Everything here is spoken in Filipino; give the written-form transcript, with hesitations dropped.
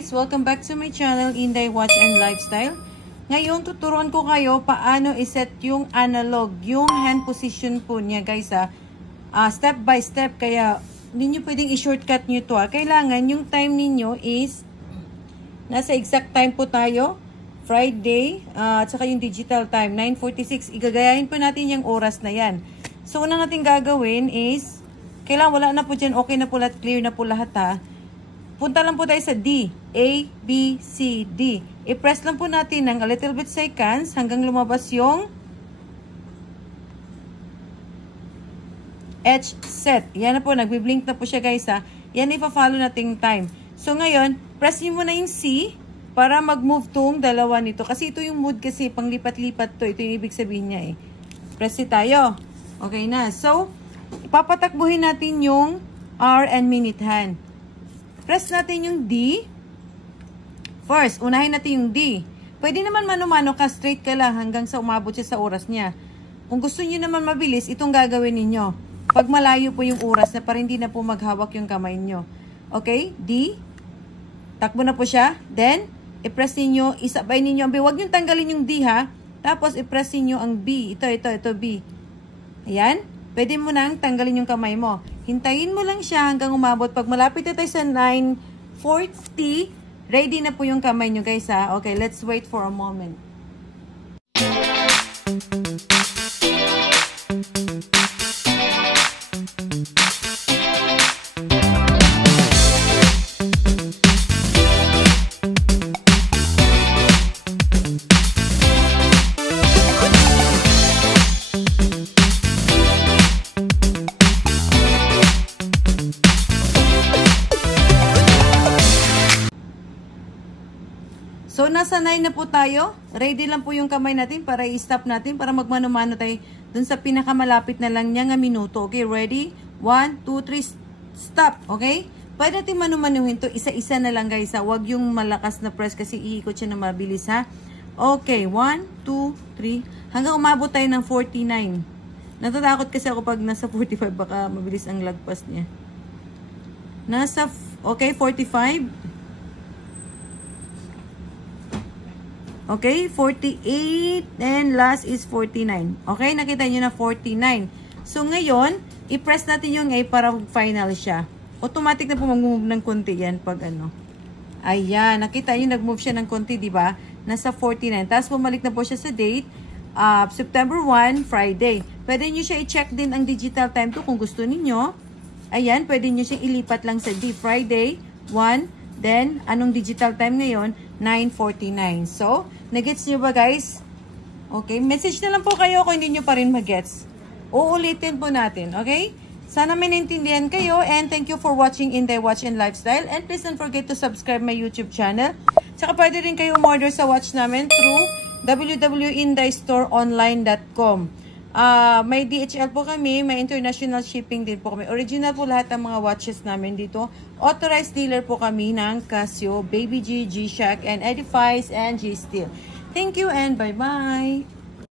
guys! Welcome back to my channel, Inday Watch and Lifestyle. Ngayon, tuturuan ko kayo paano iset yung analog, yung hand position po niya guys step by step. Kaya, hindi nyo pwedeng i-shortcut nyo to Kailangan yung time ninyo is, nasa exact time po tayo, Friday, at saka yung digital time, 9:46. Igagayahin po natin yung oras na yan. So, una natin gagawin is, kailangan wala na po dyan, okay na po lahat, clear na po lahat Punta lang po tayo sa D. A, B, C, D. I-press lang po natin ng a little bit seconds hanggang lumabas yung H set. Yan na po, nagbiblink na po siya guys Yan ipa-follow nating time. So ngayon, press niyo muna yung C para mag-move tong dalawa nito. Kasi ito yung mood kasi, panglipat-lipat to. Ito yung ibig sabihin niya Press it tayo. Okay na. So, ipapatakbuhin natin yung hour and minute hand. Press natin yung D. First, unahin natin yung D. Pwede naman mano-mano ka, straight ka lang hanggang sa umabot siya sa oras niya. Kung gusto niyo naman mabilis, itong gagawin ninyo. Pag malayo po yung oras na para hindi na po maghawak yung kamay niyo. Okay? D. Takbo na po siya. Then, i-press ninyo, isabay ninyo ang B. Huwag nyo tanggalin yung D Tapos, i-press ninyo ang B. Ito, B. Ayan. Pwede mo nang tanggalin yung kamay mo. Hintayin mo lang siya hanggang umabot. Pag malapit na tayo sa 9:40, ready na po yung kamay nyo guys Okay, let's wait for a moment. So, nasa 9 na po tayo. Ready lang po yung kamay natin para i-stop natin para magmano-mano tayo dun sa pinakamalapit na lang niya minuto. Okay, ready? 1, 2, 3, stop. Okay? Pwede natin mano-manuhin to. Isa-isa na lang guys Huwag yung malakas na press kasi iikot siya na mabilis Okay, 1, 2, 3. Hanggang umabot tayo ng 49. Natatakot kasi ako pag nasa 45 baka mabilis ang lagpas niya. Okay, 45. Okay, 48 and last is 49. Okay, nakita nyo na 49. So, ngayon, i-press natin yung A para final siya. Automatic na po mag-move ng konti yan pag Ayan, nakita nyo, nag-move siya ng konti, di ba? Nasa 49. Tapos, bumalik na po siya sa date. September 1, Friday. Pwede nyo siya i-check din ang digital time to kung gusto niyo. Ayan, pwede nyo siya ilipat lang sa D. Friday 1. Then, anong digital time ngayon? 9:49. So, nagets nyo ba guys? Okay, message na lang po kayo kung hindi nyo pa rin magets. Uulitin po natin, okay? Sana may naintindihan kayo and thank you for watching Inday Watch and Lifestyle. And please don't forget to subscribe my YouTube channel. Tsaka pwede rin kayo umorder sa watch namin through www.indaystoreonline.com. May DHL po kami, may international shipping din po kami. Original po lahat ng mga watches namin dito. Authorized dealer po kami ng Casio, Baby G, G-Shock, and Edifice, and G-Steel. Thank you and bye-bye!